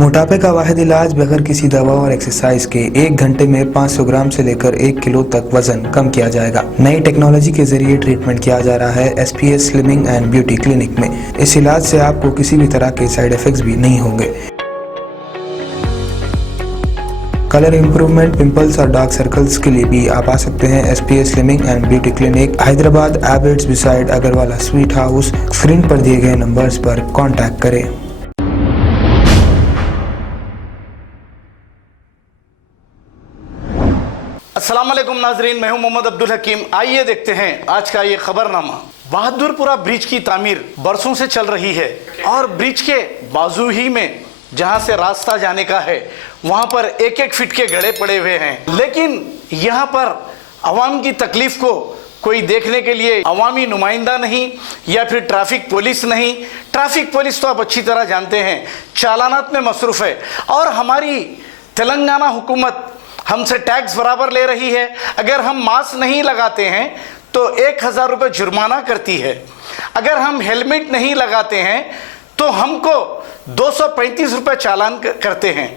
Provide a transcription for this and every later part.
मोटापे का वाहिद इलाज बगैर किसी दवा और एक्सरसाइज के 1 घंटे में 500 ग्राम से लेकर 1 किलो तक वजन कम किया जाएगा। नई टेक्नोलॉजी के जरिए ट्रीटमेंट किया जा रहा है SPS slimming and beauty clinic में। इस इलाज से आपको किसी भी तरह के साइड इफेक्ट्स भी नहीं होंगे। कलर इंप्रूवमेंट, पिंपल्स और डार्क सर्कल्स के लिए भी आप आ सकते हैं SPS slimming and beauty clinic, Hyderabad, Abids beside Agarwala sweet house. Screen पर दिए गए नंबर्स पर कॉन्टैक्ट करें। अस्सलाम वालेकुम नाजरीन, मैं हूं मोहम्मद अब्दुल हकीम। आइए देखते हैं आज का ये खबरनामा। बहादुरपुरा ब्रिज की तामीर बरसों से चल रही है और ब्रिज के बाजू ही में जहां से रास्ता जाने का है वहां पर एक एक फीट के गड्ढे पड़े हुए हैं, लेकिन यहां पर अवाम की तकलीफ को कोई देखने के लिए अवामी नुमाइंदा नहीं या फिर ट्रैफिक पुलिस नहीं। ट्रैफिक पुलिस तो आप अच्छी तरह जानते हैं चालानात में मसरूफ है और हमारी तेलंगाना हुकूमत हमसे टैक्स बराबर ले रही है। अगर हम मास्क नहीं लगाते हैं तो 1000 रुपये जुर्माना करती है। अगर हम हेलमेट नहीं लगाते हैं तो हमको 235 रुपये चालान करते हैं।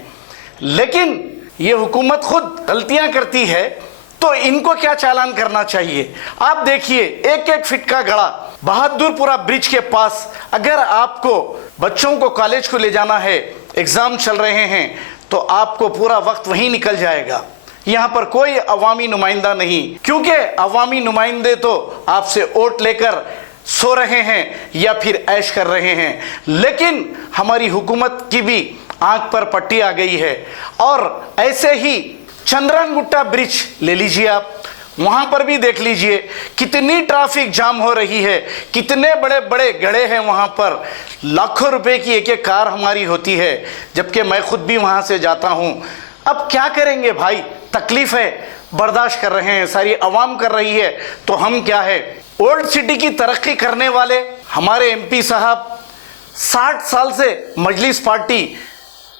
लेकिन ये हुकूमत खुद गलतियां करती है तो इनको क्या चालान करना चाहिए? आप देखिए, एक एक फीट का गड़ा बहादुरपुरा ब्रिज के पास। अगर आपको बच्चों को कॉलेज को ले जाना है, एग्जाम चल रहे हैं, तो आपको पूरा वक्त वहीं निकल जाएगा। यहाँ पर कोई अवामी नुमाइंदा नहीं, क्योंकि अवामी नुमाइंदे तो आपसे वोट लेकर सो रहे हैं या फिर ऐश कर रहे हैं। लेकिन हमारी हुकूमत की भी आंख पर पट्टी आ गई है। और ऐसे ही चंद्रनगुट्टा ब्रिज ले लीजिए आप, वहां पर भी देख लीजिए कितनी ट्रैफिक जाम हो रही है, कितने बड़े बड़े गड्ढे हैं वहां पर। लाखों रुपए की एक एक कार हमारी होती है, जबकि मैं खुद भी वहां से जाता हूं। अब क्या करेंगे भाई, तकलीफ है, बर्दाश्त कर रहे हैं, सारी आवाम कर रही है, तो हम क्या है। ओल्ड सिटी की तरक्की करने वाले हमारे MP साहब 60 साल से मजलिस पार्टी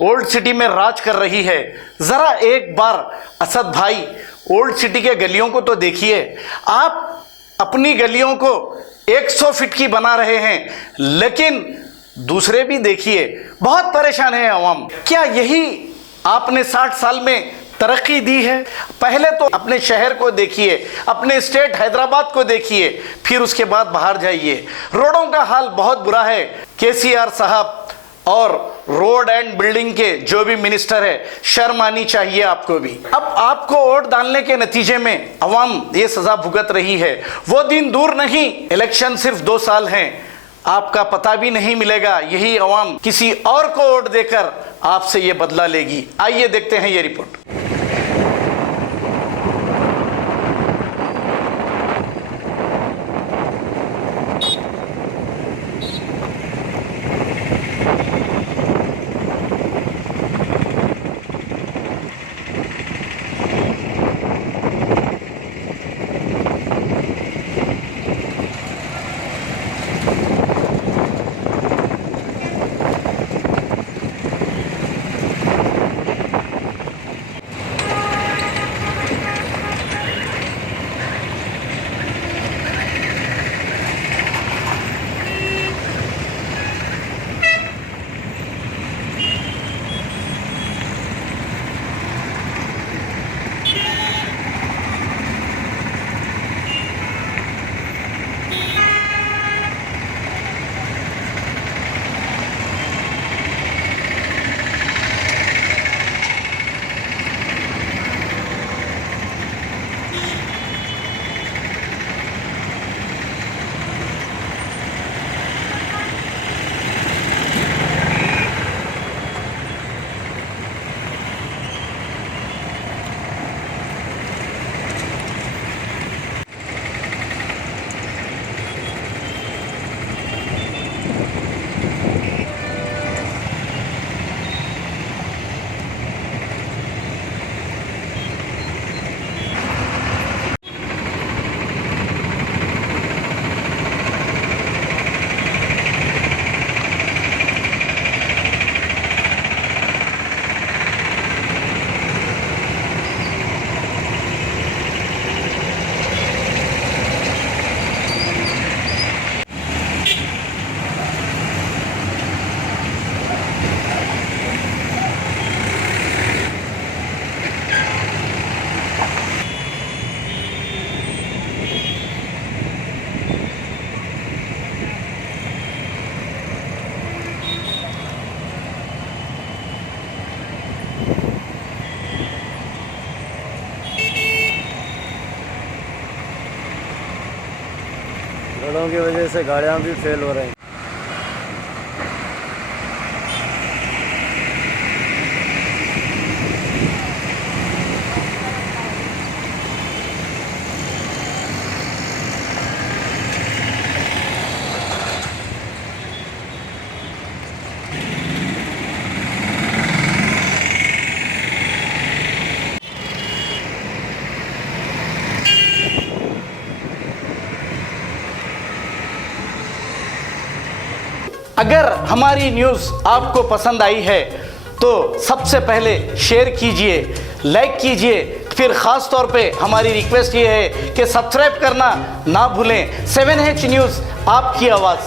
ओल्ड सिटी में राज कर रही है। जरा एक बार असद भाई ओल्ड सिटी के गलियों को तो देखिए। आप अपनी गलियों को 100 फीट की बना रहे हैं, लेकिन दूसरे भी देखिए, बहुत परेशान है आवाम। क्या यही आपने 60 साल में तरक्की दी है? पहले तो अपने शहर को देखिए, अपने स्टेट हैदराबाद को देखिए, फिर उसके बाद बाहर जाइए। रोडों का हाल बहुत बुरा है। KCR साहब और रोड एंड बिल्डिंग के जो भी मिनिस्टर है, शर्म आनी चाहिए आपको भी। अब आपको वोट डालने के नतीजे में अवाम ये सजा भुगत रही है। वो दिन दूर नहीं, इलेक्शन सिर्फ 2 साल हैं, आपका पता भी नहीं मिलेगा, यही अवाम किसी और को वोट देकर आपसे ये बदला लेगी। आइए देखते हैं ये रिपोर्ट। खड्डों की वजह से गाड़ियाँ भी फेल हो रही हैं। अगर हमारी न्यूज़ आपको पसंद आई है तो सबसे पहले शेयर कीजिए, लाइक कीजिए, फिर ख़ास तौर पे हमारी रिक्वेस्ट ये है कि सब्सक्राइब करना ना भूलें। 7H न्यूज़, आपकी आवाज़।